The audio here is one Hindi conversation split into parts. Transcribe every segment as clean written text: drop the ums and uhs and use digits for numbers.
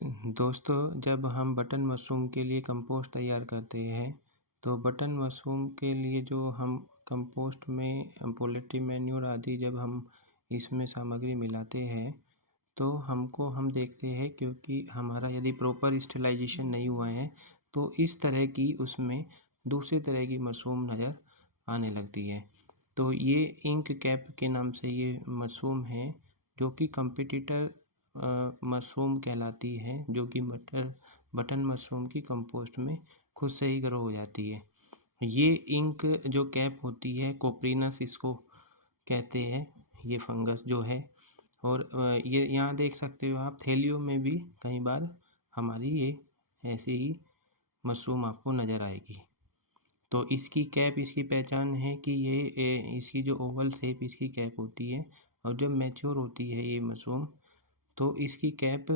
दोस्तों, जब हम बटन मशरूम के लिए कंपोस्ट तैयार करते हैं, तो बटन मशरूम के लिए जो हम कंपोस्ट में पोल्ट्री मैन्योर आदि जब हम इसमें सामग्री मिलाते हैं, तो हम देखते हैं क्योंकि हमारा यदि प्रॉपर स्टेरिलाइजेशन नहीं हुआ है, तो इस तरह की उसमें दूसरे तरह की मशरूम नज़र आने लगती है। तो ये इंक कैप के नाम से ये मशरूम है, जो कि कम्पिटिटर मशरूम कहलाती है, जो कि बटन मशरूम की कंपोस्ट में खुद से ही ग्रो हो जाती है। ये इंक जो कैप होती है, कोप्रिनस इसको कहते हैं, ये फंगस जो है। और ये यहाँ देख सकते हो आप, थैलियों में भी कई बार हमारी ये ऐसे ही मशरूम आपको नज़र आएगी। तो इसकी कैप, इसकी पहचान है कि ये इसकी जो ओवल शेप इसकी कैप होती है, और जब मैच्योर होती है ये मशरूम, तो इसकी कैप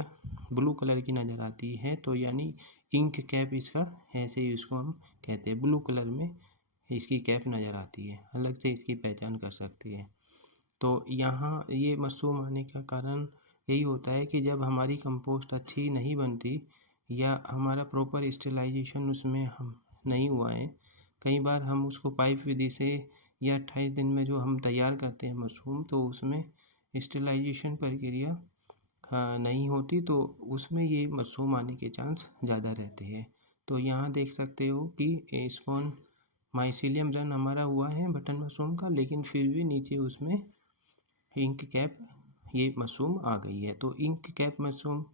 ब्लू कलर की नज़र आती है। तो यानी इंक कैप इसका, ऐसे ही इसको हम कहते हैं, ब्लू कलर में इसकी कैप नज़र आती है, अलग से इसकी पहचान कर सकते हैं। तो यहाँ ये मशरूम आने का कारण यही होता है कि जब हमारी कंपोस्ट अच्छी नहीं बनती या हमारा प्रॉपर स्टेरिलाइजेशन उसमें हम नहीं हुआ है, कई बार हम उसको पाइप विधि से या 28 दिन में जो हम तैयार करते हैं मशरूम, तो उसमें स्टेरिलाइजेशन प्रक्रिया नहीं होती, तो उसमें ये मशरूम आने के चांस ज़्यादा रहते हैं। तो यहाँ देख सकते हो कि स्पॉन माइसीलियम रन हमारा हुआ है बटन मशरूम का, लेकिन फिर भी नीचे उसमें इंक कैप ये मशरूम आ गई है। तो इंक कैप मशरूम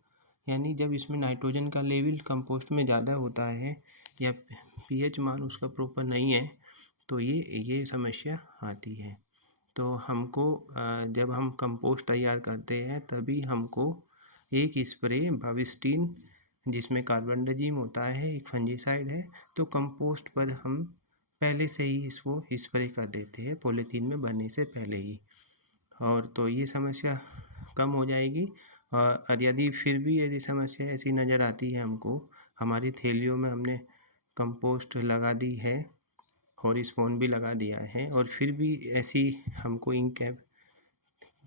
यानी जब इसमें नाइट्रोजन का लेवल कंपोस्ट में ज़्यादा होता है या पीएच मान उसका प्रॉपर नहीं है, तो ये समस्या आती है। तो हमको जब हम कंपोस्ट तैयार करते हैं, तभी हमको एक स्प्रे बाविस्टीन, जिसमें कार्बेंडाजिम होता है, एक फंजीसाइड है, तो कंपोस्ट पर हम पहले से ही इसको स्प्रे कर देते हैं पॉलीथीन में भरने से पहले ही, और तो ये समस्या कम हो जाएगी। और यदि फिर भी यदि समस्या ऐसी नज़र आती है हमको, हमारी थैलियों में हमने कंपोस्ट लगा दी है और स्पॉन भी लगा दिया है, और फिर भी ऐसी हमको इंक कैप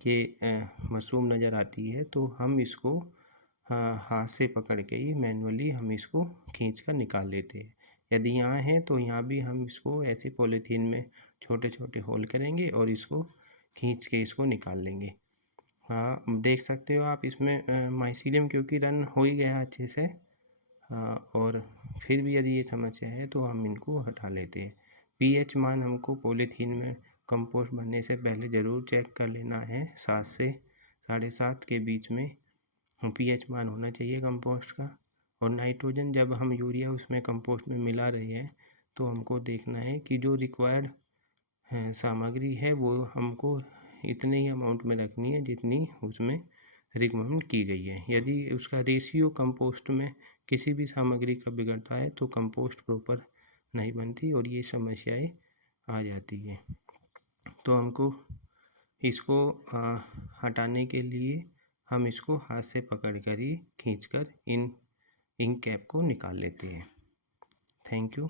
के मशरूम नज़र आती है, तो हम इसको हाथ से पकड़ के ही मैनुअली हम इसको खींच कर निकाल लेते हैं। यदि यहाँ है तो यहाँ भी हम इसको ऐसे पॉलीथीन में छोटे छोटे होल करेंगे और इसको खींच के इसको निकाल लेंगे। हाँ, देख सकते हो आप, इसमें माइसीलियम क्योंकि रन हो ही गया अच्छे से, और फिर भी यदि ये समस्या है तो हम इनको हटा लेते हैं। पीएच मान हमको पॉलीथीन में कंपोस्ट भरने से पहले ज़रूर चेक कर लेना है। 7 से 7.5 के बीच में पीएच मान होना चाहिए कंपोस्ट का। और नाइट्रोजन जब हम यूरिया उसमें कंपोस्ट में मिला रहे हैं, तो हमको देखना है कि जो रिक्वायर्ड सामग्री है वो हमको इतने ही अमाउंट में रखनी है जितनी उसमें रिकमेंड की गई है। यदि उसका रेशियो कंपोस्ट में किसी भी सामग्री का बिगड़ता है, तो कंपोस्ट प्रॉपर नहीं बनती और ये समस्याएं आ जाती है। तो हमको इसको हटाने के लिए हम इसको हाथ से पकड़ कर ही खींचकर इन इंक कैप को निकाल लेते हैं। Thank you.